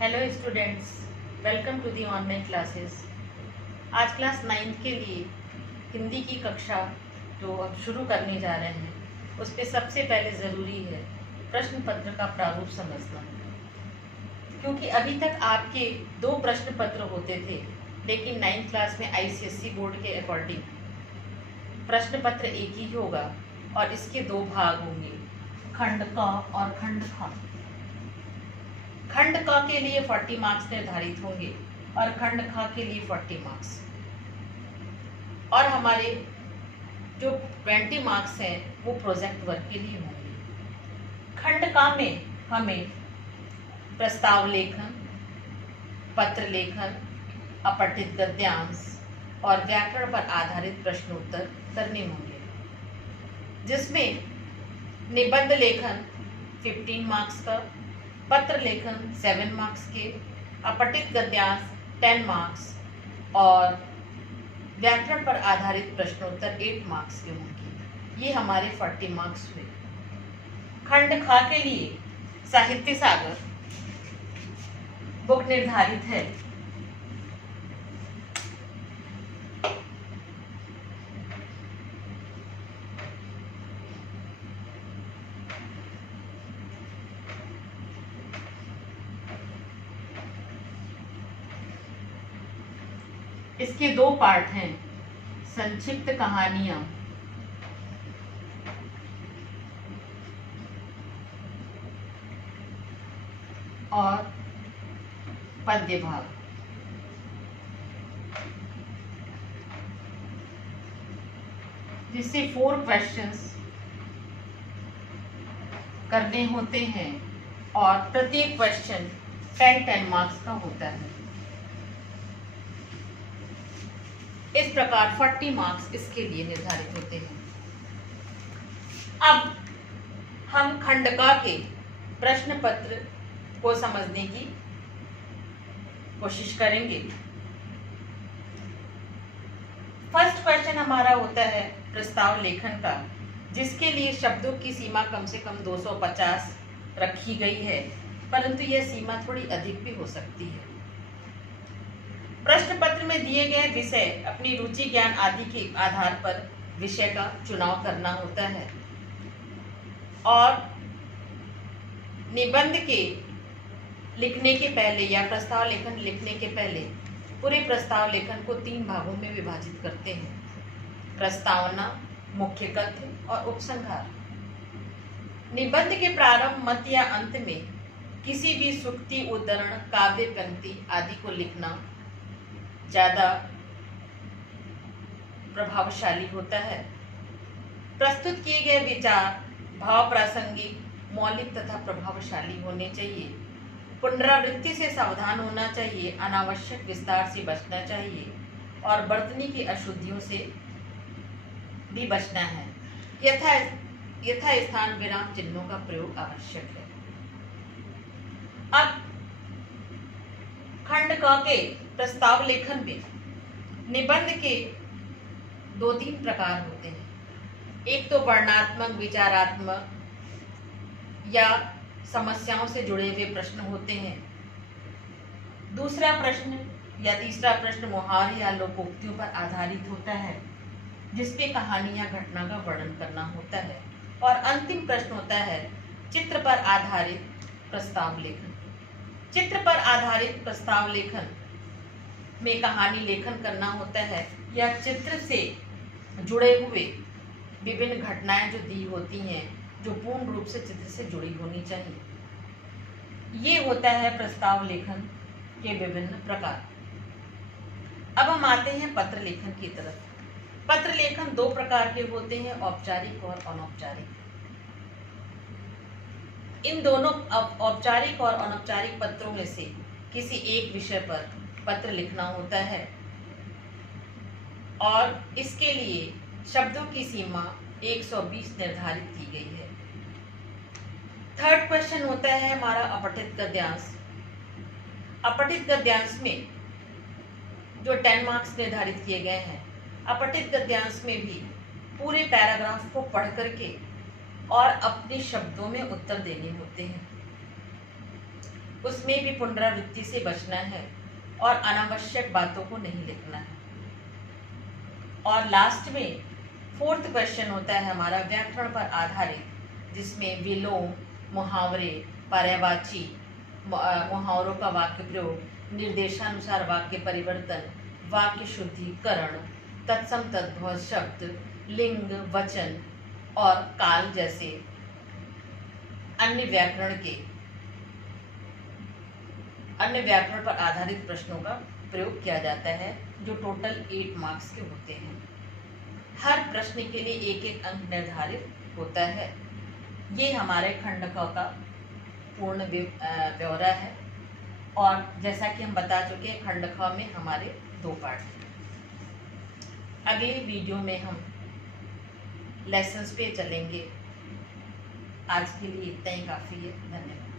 Hello students, welcome to the online classes. आज class 9th के लिए हिंदी की कक्षा जो अब शुरू करने जा रहे हैं उस पर सबसे पहले ज़रूरी है प्रश्न पत्र का प्रारूप समझना, क्योंकि अभी तक आपके 2 प्रश्न पत्र होते थे, लेकिन 9th क्लास में ICSE बोर्ड के अकॉर्डिंग प्रश्न पत्र एक ही होगा और इसके 2 भाग होंगे, खंड क और खंड ख। खंड क के लिए 40 मार्क्स निर्धारित होंगे और खंड ख के लिए 40 मार्क्स, और हमारे जो 20 मार्क्स हैं वो प्रोजेक्ट वर्क के लिए होंगे। खंड क में हमें प्रस्ताव लेखन, पत्र लेखन, अपठित गद्यांश और व्याकरण पर आधारित प्रश्नोत्तर करने होंगे, जिसमें निबंध लेखन 15 मार्क्स का, पत्र लेखन 7 मार्क्स के, अपठित गद्यांश 10 मार्क्स और व्याकरण पर आधारित प्रश्नोत्तर 8 मार्क्स के होंगे। ये हमारे 40 मार्क्स हुए। खंड ख के लिए साहित्य सागर बुक निर्धारित है। इसके 2 पार्ट हैं, संक्षिप्त कहानियां और पद्य भाग। जिससे 4 क्वेश्चंस करने होते हैं और प्रत्येक क्वेश्चन 10 मार्क्स का होता है। इस प्रकार 40 मार्क्स इसके लिए निर्धारित होते हैं। अब हम खंड क के प्रश्न पत्र को समझने की कोशिश करेंगे। फर्स्ट क्वेश्चन हमारा होता है प्रस्ताव लेखन का, जिसके लिए शब्दों की सीमा कम से कम 250 रखी गई है, परंतु यह सीमा थोड़ी अधिक भी हो सकती है। प्रश्न पत्र में दिए गए विषय अपनी रुचि, ज्ञान आदि के आधार पर विषय का चुनाव करना होता है, और निबंध के लिखने के पहले या प्रस्ताव लेखन लिखने के पहले पूरे प्रस्ताव लेखन को 3 भागों में विभाजित करते हैं: प्रस्तावना, मुख्य कथ्य और उपसंहार। निबंध के प्रारंभ, मध्य या अंत में किसी भी सूक्ति, उद्धरण, काव्य पंक्ति आदि को लिखना ज्यादा प्रभावशाली होता है। प्रस्तुत किए गए विचार भाव प्रासंगिक, मौलिक तथा प्रभावशाली होने चाहिए। पुनरावृत्ति से सावधान होना चाहिए, अनावश्यक विस्तार से बचना चाहिए और वर्तनी की अशुद्धियों से भी बचना है। यथा स्थान विराम चिन्हों का प्रयोग आवश्यक है। अब खंड क के प्रस्ताव लेखन में निबंध के 2-3 प्रकार होते हैं। एक तो वर्णनात्मक, विचारात्मक या समस्याओं से जुड़े हुए प्रश्न होते हैं। दूसरा प्रश्न या तीसरा प्रश्न मुहावरे या लोकोक्तियों पर आधारित होता है, जिसपे कहानी या घटना का वर्णन करना होता है। और अंतिम प्रश्न होता है चित्र पर आधारित प्रस्ताव लेखन। चित्र पर आधारित प्रस्ताव लेखन में कहानी लेखन करना होता है या चित्र से जुड़े हुए विभिन्न घटनाएं जो दी होती हैं, जो पूर्ण रूप से चित्र से जुड़ी होनी चाहिए। ये होता है प्रस्ताव लेखन के विभिन्न प्रकार। अब हम आते हैं पत्र लेखन की तरफ। पत्र लेखन 2 प्रकार के होते हैं, औपचारिक और अनौपचारिक। इन दोनों औपचारिक और अनौपचारिक पत्रों में से किसी एक विषय पर पत्र लिखना होता है, और इसके लिए शब्दों की सीमा 120 निर्धारित की गई है। थर्ड क्वेश्चन होता है हमारा अपठित गद्यांश। अपठित गद्यांश में जो 10 मार्क्स निर्धारित किए गए हैं, अपठित गद्यांश में भी पूरे पैराग्राफ को पढ़ करके और अपने शब्दों में उत्तर देने होते हैं। उसमें भी पुनरावृत्ति से बचना है और अनावश्यक बातों को नहीं लिखना है। और लास्ट में 4th क्वेश्चन होता है हमारा व्याकरण पर आधारित, जिसमें विलोम, मुहावरे, पर्यायवाची मुहावरों का वाक्य प्रयोग, निर्देशानुसार वाक्य परिवर्तन, वाक्य शुद्धिकरण, तत्सम तद्भव शब्द, लिंग, वचन और काल जैसे अन्य व्याकरण पर आधारित प्रश्नों का प्रयोग किया जाता है, जो टोटल 8 मार्क्स के होते हैं। हर प्रश्न के लिए एक एक अंक निर्धारित होता है। ये हमारे खंड क का पूर्ण ब्यौरा है। और जैसा कि हम बता चुके हैं, खंड ख में हमारे 2 पार्ट हैं। अगले वीडियो में हम लेसन्स पे चलेंगे। आज के लिए इतना ही काफ़ी है। धन्यवाद।